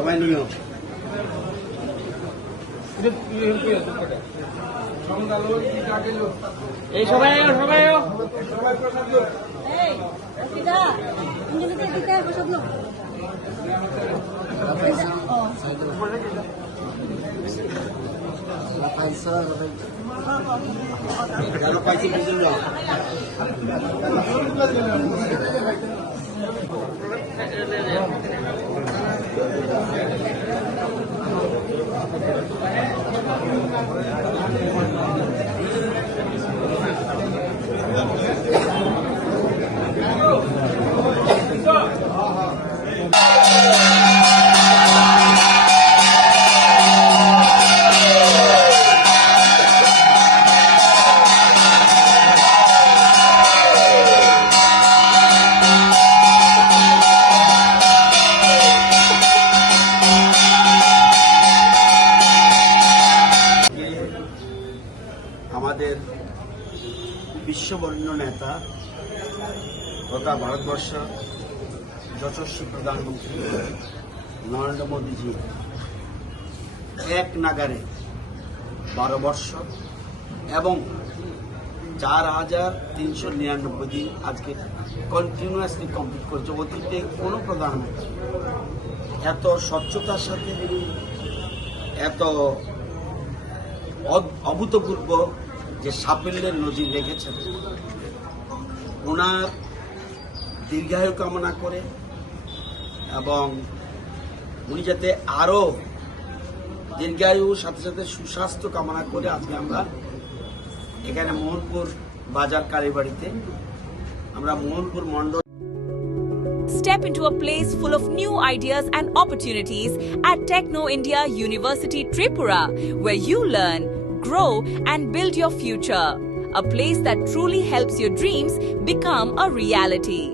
সবাই নিও। এই সবাই সবাই যারা পাইছে বুঝুন না। আমাদের বিশ্ববরেণ্য নেতা তথা ভারতবর্ষ যশস্বী প্রধানমন্ত্রী নরেন্দ্র মোদীজি এক নাগারে 12 বর্ষ এবং 4,399 দিন আজকে কন্টিনিউয়াসলি কমপ্লিট করছে। অতীতে কোনো প্রধানমন্ত্রী এত স্বচ্ছতার সাথে এত অভূতপূর্ব যে সাফল্যের নজির রেখেছেন, ওনার দীর্ঘায়ু কামনা করে এবং উনি যাতে আরও দীর্ঘায়ুর সাথে সাথে সুস্বাস্থ্য কামনা করে আজকে আমরা এখানে মোহনপুর বাজার কালীবাড়িতে আমরা মোহনপুর মণ্ডল Step into a place full of new ideas and opportunities at Techno India University Tripura, where you learn, grow and build your future. A place that truly helps your dreams become a reality.